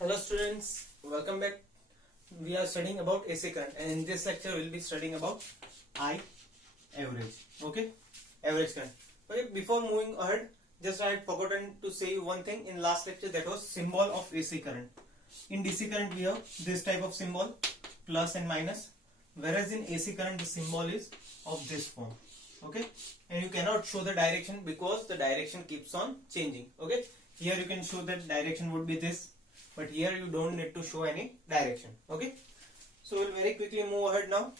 Hello students, welcome back. We are studying about AC current, and in this lecture we will be studying about I average. Okay, average current. Okay, before moving ahead, just I had forgotten to say you one thing in last lecture, that was symbol of AC current. In DC current we have this type of symbol, plus and minus, whereas in AC current the symbol is of this form. Okay, and you cannot show the direction because the direction keeps on changing. Okay, here you can show that direction would be this, but here you don't need to show any direction. Okay, so we'll very quickly move ahead now.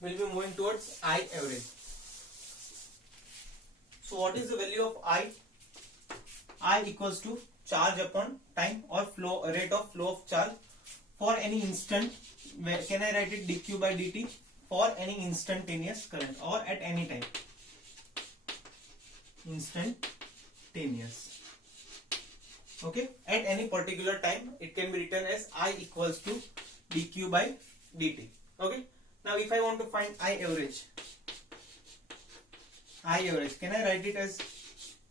We'll be moving towards I average. So what is the value of I? I equals to charge upon time, or flow rate of flow of charge for any instant. Where can I write it? dq by dt for any instantaneous current, or at any time. Instantaneous. Okay, at any particular time it can be written as I equals to dq by dt. Okay, now if I want to find I average, can I write it as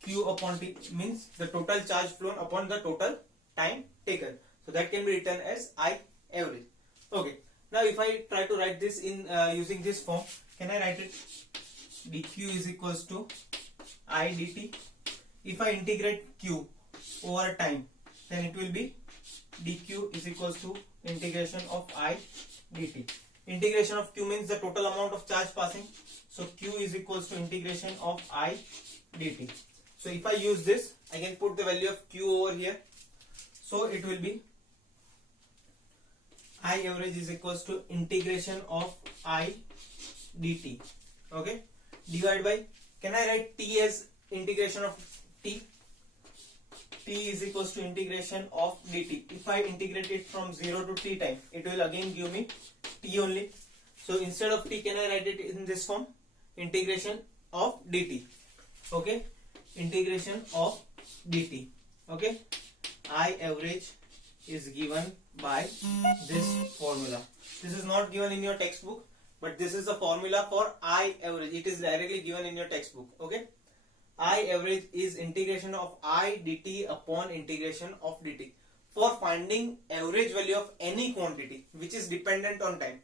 q upon t, means the total charge flown upon the total time taken. So that can be written as I average. Okay, now if I try to write this in using this form, can I write it? dq is equals to I dt. If I integrate q over time, then it will be dq is equals to integration of I dt. Integration of q means the total amount of charge passing, so q is equals to integration of I dt. So if I use this, I can put the value of q over here, so it will be I average is equals to integration of I dt. Okay, divided by, can I write t as integration of t? T is equals to integration of dt. If I integrate it from 0 to t time, it will again give me t only. So instead of t, can I write it in this form? Integration of dt. Okay, integration of dt. Okay, I average is given by this formula. This is not given in your textbook, but this is the formula for I average. It is directly given in your textbook. Okay, I average is integration of I dt upon integration of dt. For finding average value of any quantity which is dependent on time,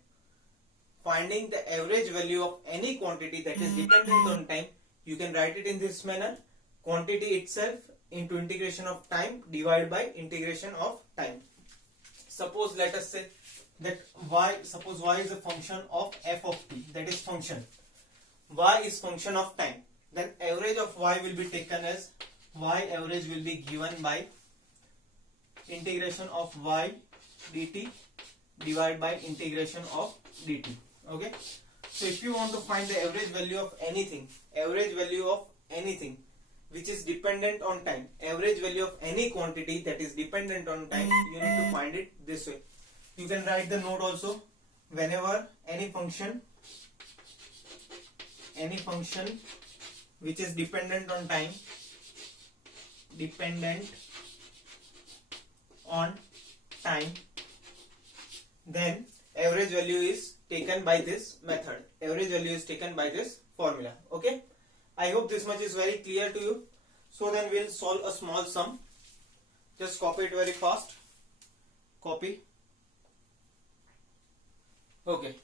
finding the average value of any quantity that is dependent on time, you can write it in this manner: quantity itself into integration of time divided by integration of time. Suppose let us say that suppose y is a function of f of t, that is function. Y is function of time. Then average of y will be taken as y average will be given by integration of y dt divided by integration of dt. Okay, so if you want to find the average value of anything, which is dependent on time, average value of any quantity that is dependent on time, you need to find it this way. You can write the note also: whenever any function which is dependent on time, then average value is taken by this method. Average value is taken by this formula. Okay, I hope this much is very clear to you. So then we'll solve a small sum. Just copy it very fast. Copy. Okay.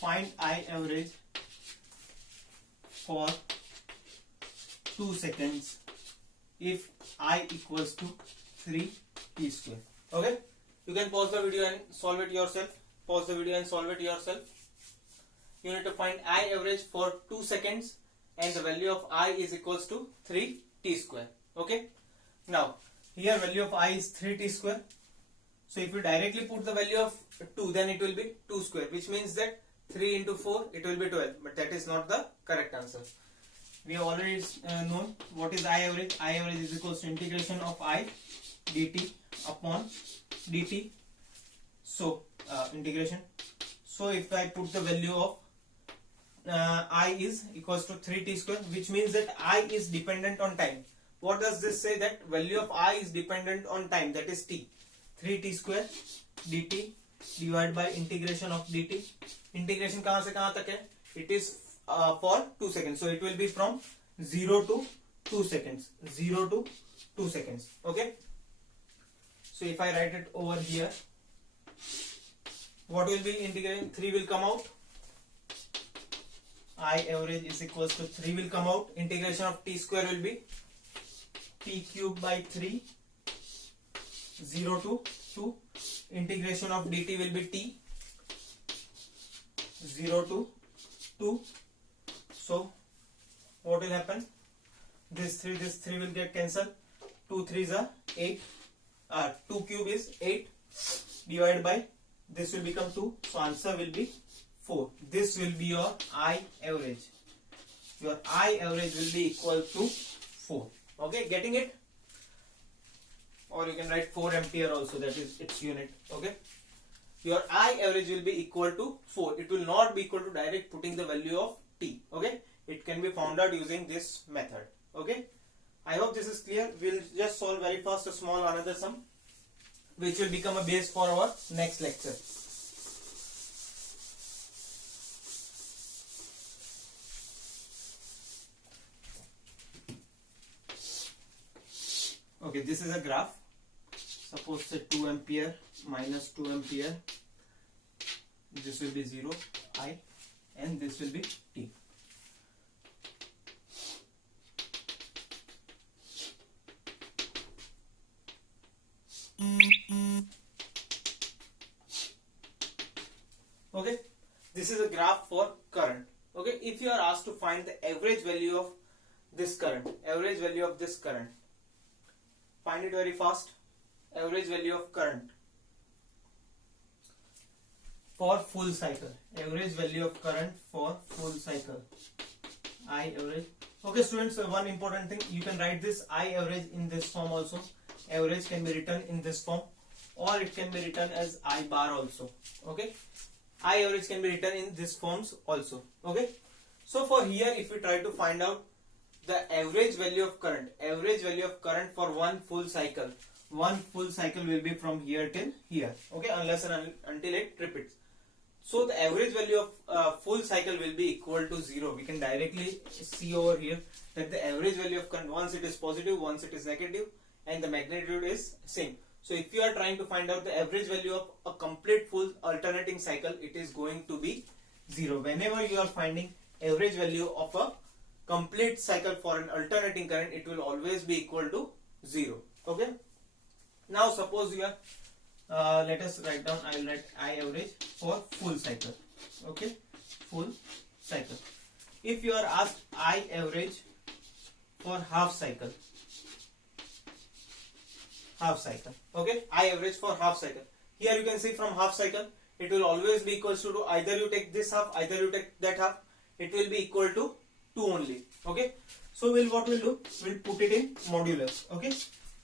Find I average for 2 seconds if I equals to 3 t square. Okay, you can pause the video and solve it yourself. You need to find I average for 2 seconds and the value of I is equals to 3 t square. Okay, now here value of I is 3 t square. So if you directly put the value of 2, then it will be 2 square, which means that 3 into 4 it will be 12, but that is not the correct answer. We have already known what is I average. I average is equals to integration of I dt upon dt. So integration. So if I put the value of I is equals to 3t square, which means that I is dependent on time. what does this say? That value of I is dependent on time, that is t. 3t square dt divided by integration of dt. Integration कहां से कहां तक है? It is for 2 seconds, so it will be from 0 to 2 seconds. 0 to 2 seconds. Okay. So if I write it over here, what will be integrating? 3 will come out. I average is equals to 3 will come out. Integration of t square will be t cube by 3, 0 to 2. Integration of dt will be t, 0 to 2. So what will happen? This 3 will get cancelled. 2 3s are 8. 2 cube is 8 divided by this will become 2. So answer will be 4. This will be your I average. Your I average will be equal to 4. Okay, getting it? Or you can write 4 ampere also, that is its unit. Okay. Your I average will be equal to 4. It will not be equal to direct putting the value of t. Okay. It can be found out using this method. Okay. I hope this is clear. We'll just solve very fast a small another sum, which will become a base for our next lecture. Okay, this is a graph. Suppose say 2 ampere minus 2 ampere. This will be 0, I, and this will be t. Okay, this is a graph for current. Okay, if you are asked to find the average value of this current, find it very fast. Average value of current for full cycle. Average value of current for full cycle. I average. Okay, students, one important thing, you can write this I average in this form also. Average can be written in this form, or it can be written as I bar also. Okay, I average can be written in this forms also. Okay, so for here, if we try to find out the average value of current for one full cycle will be from here till here. Okay, unless and until it repeats. So the average value of full cycle will be equal to 0. We can directly see over here that the average value of current, once it is positive, once it is negative, and the magnitude is same. So if you are trying to find out the average value of a complete full alternating cycle, it is going to be 0. Whenever you are finding average value of a complete cycle for an alternating current, it will always be equal to 0. Okay. Now suppose you are, let us write down, I will write I average for full cycle. Okay, full cycle. If you are asked I average for half cycle, okay, I average for half cycle. Here you can see from half cycle, it will always be equals to either you take this half, either you take that half, it will be equal to 2 only. Okay, so what we'll do, we'll put it in modulus. Okay,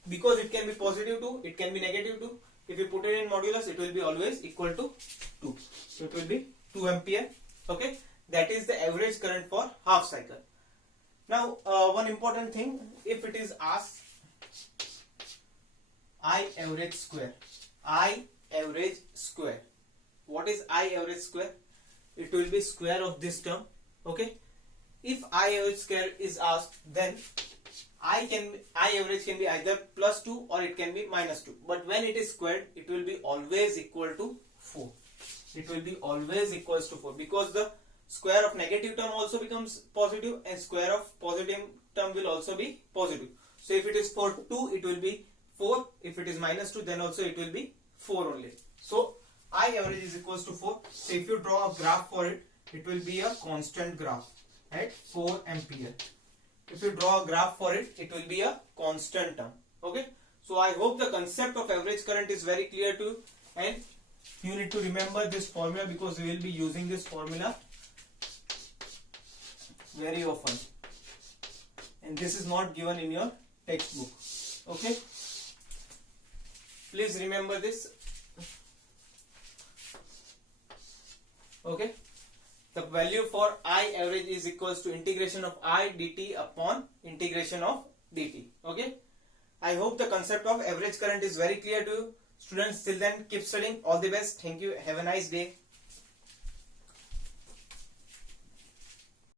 because it can be positive 2, it can be negative 2. If you put it in modulus, it will be always equal to 2. So it will be 2 ampere. Okay, that is the average current for half cycle. Now one important thing, if it is asked I average square. What is I average square? It will be square of this term. Okay, if I average square is asked, then I average can be either plus 2 or it can be minus 2. But when it is squared, it will be always equal to 4. It will be always equals to 4, because the square of negative term also becomes positive and square of positive term will also be positive. So if it is for 2, it will be 4. If it is minus 2, then also it will be 4 only. So I average is equals to 4. So if you draw a graph for it, it will be a constant graph at 4 ampere. If you draw a graph for it, it will be a constant term. Okay, so I hope the concept of average current is very clear to you, and you need to remember this formula, because we will be using this formula very often, and this is not given in your textbook. Okay, please remember this. Okay, the value for I average is equals to integration of I dt upon integration of dt. Okay, I hope the concept of average current is very clear to you students. Till then, keep studying. All the best. Thank you. Have a nice day.